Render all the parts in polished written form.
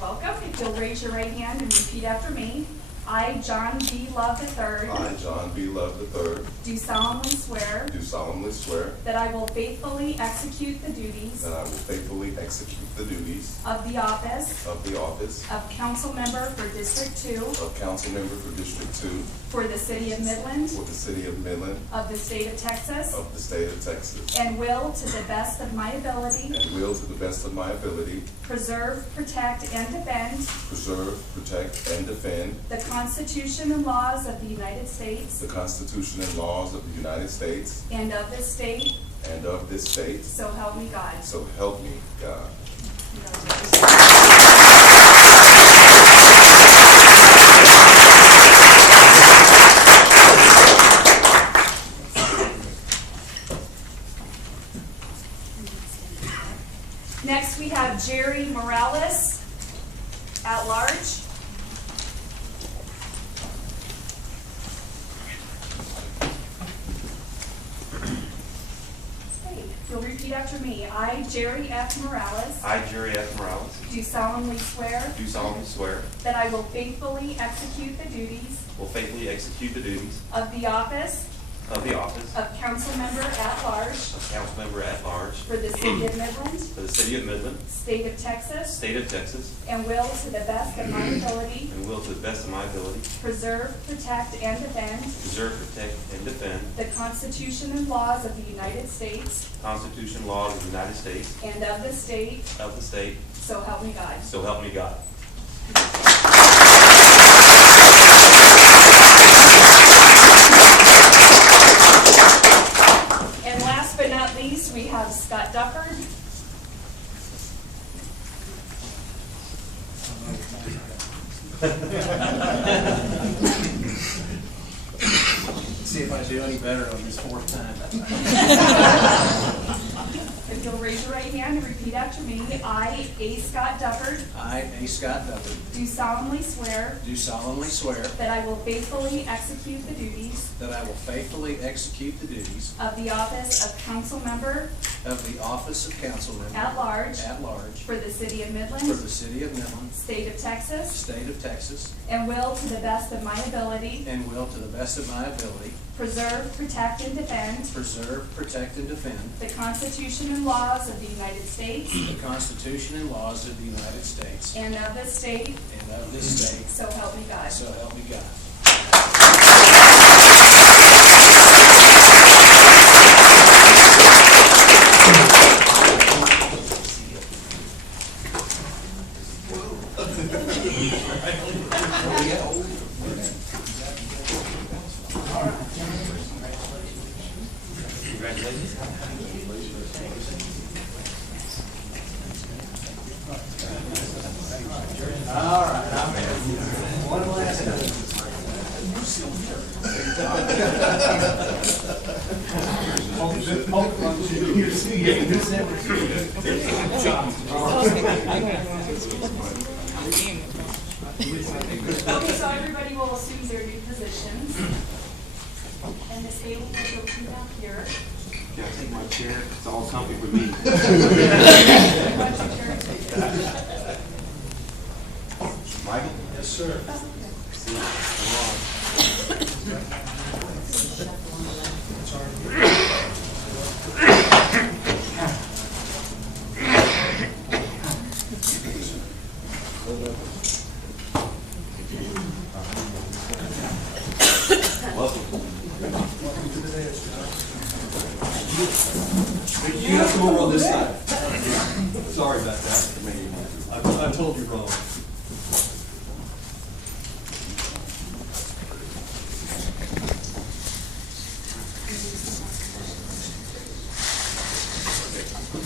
welcome. If you'll raise your right hand and repeat after me. I, John B. Love III, I, John B. Love III, do solemnly swear swear that I will faithfully execute the duties that I will faithfully execute the duties of the office of Council Member for District 2 Council Member for District 2 for the City of Midland for the City of Midland of the State of Texas, of the State of Texas, and will, to the best of my ability, and will to the best of my ability preserve, protect, and defend preserve, protect, and defend the Constitution and laws of the United States the Constitution and laws of the United States and of this state, and of this state, so help me God. so help me God. Next, we have Jerry Morales at large. Okay, you'll repeat after me. I, Jerry F. Morales, I, Jerry F. Morales, do solemnly swear do solemnly swear that I will faithfully execute the duties will faithfully execute the duties of the office of the office of Council Member at Large of Council Member at Large for the City of Midland, for the City of Midland, State of Texas, State of Texas, and will, to the best of my ability, and will to the best of my ability preserve, protect, and defend preserve, protect, and defend the Constitution and laws of the United States the Constitution and laws of the United States, and of the state, so help me God. so help me God. And last but not least, we have Scott Dufford. See if I do any better on this fourth time. If you'll raise your right hand and repeat after me. I, A. Scott Dufford, I, A. Scott Dufford, do solemnly swear do solemnly swear that I will faithfully execute the duties that I will faithfully execute the duties of the office of Council Member of the office of Council Member at Large for for the City of Midland, the City of Midland, State of Texas, State of Texas, and will, to the best of my ability, and will to the best of my ability preserve, protect, and defend preserve, protect, and defend the Constitution and laws of the United States the Constitution and laws of the United States and of this state, and of this state, so help me God. so help me God. All right, I'm in. One last time. Okay, so everybody will assume their new positions. And Ms. Haley, you'll come down here. Can I take my chair? It's all comfy with me. Watch your turn. Michael? Yes, sir. You have to go over on this side. Sorry about that. I told you wrong.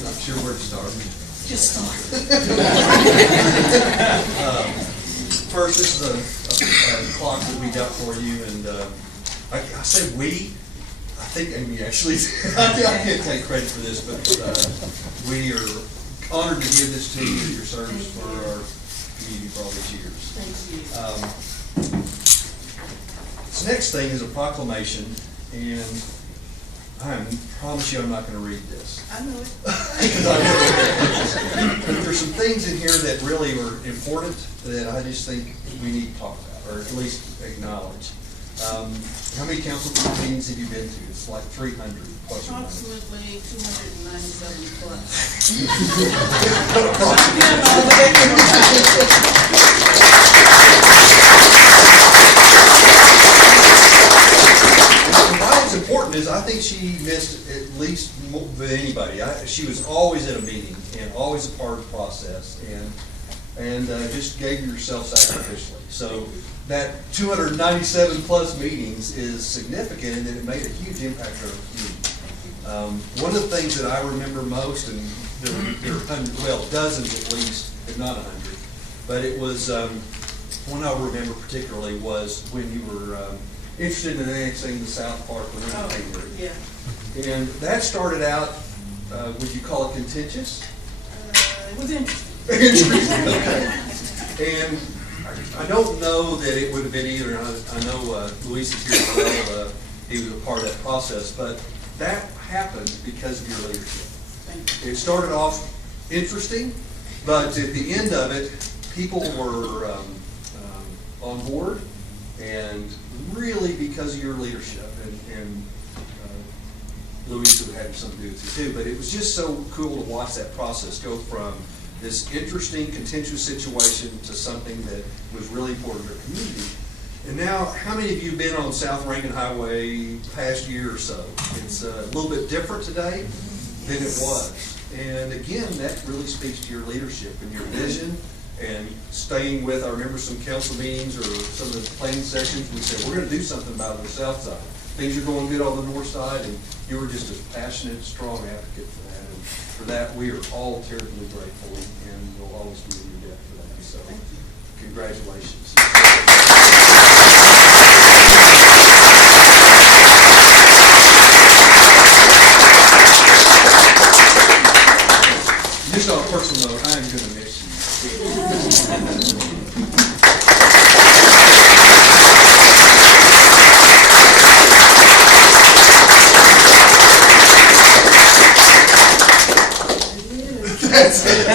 I'm sure where to start. Just start. First, this is a clock that we got for you, and I say we. I think Amy actually, I can't take credit for this, but we are honored to give this to you, your service for our community for all these years. Thank you. This next thing is a proclamation, and I promise you I'm not going to read this. I know it. But there's some things in here that really were important that I just think we need to talk about, or at least acknowledge. How many council meetings have you been to? It's like 300 plus or minus. Approximately 297 plus. And why it's important is I think she missed at least more than anybody. She was always at a meeting and always a part of the process, and just gave yourself sacrificially. So that 297 plus meetings is significant, and that it made a huge impact on our community. One of the things that I remember most, and there are dozens at least, if not 100, but it was one I remember particularly was when you were interested in annexing the South Park Marine Hangar. Yeah. And that started out, would you call it contentious? It was interesting. Interesting, okay. And I don't know that it would have been either. I know Luis is here as well. He was a part of that process, but that happened because of your leadership. Thank you. It started off interesting, but at the end of it, people were on board, and really because of your leadership, and Luis would have had something to do with it too, but it was just so cool to watch that process go from this interesting, contentious situation to something that was really important to our community. And now, how many of you have been on South Rankin Highway the past year or so? It's a little bit different today than it was. And again, that really speaks to your leadership and your vision and staying with, I remember some council meetings or some of the planning sessions, we said, we're going to do something about the south side. Things are going good on the north side, and you were just a passionate, strong advocate for that. And for that, we are all terribly grateful, and we'll always be in your debt for that. So, congratulations. Just on a personal note, I am going to miss you. That's it.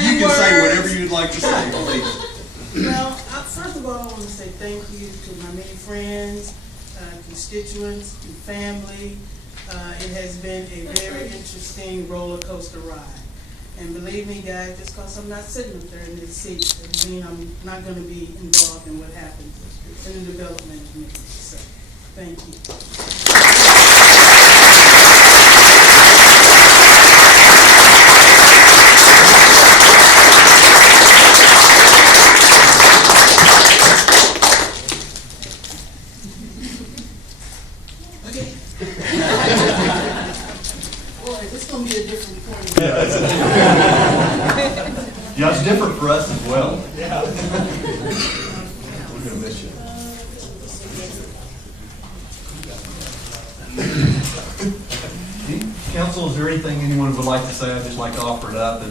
You can say whatever you'd like to say, please. Well, first of all, I want to say thank you to my many friends, constituents, and family. It has been a very interesting roller coaster ride. And believe me, guys, just because I'm not sitting up there in this seat doesn't mean I'm not going to be involved in what happens in the development community. So, thank you. Boy, this is going to be a different point of view. Yeah, it's different for us as well. Yeah. We're gonna miss you. Council, is there anything anyone would like to say? I'd just like to offer it up.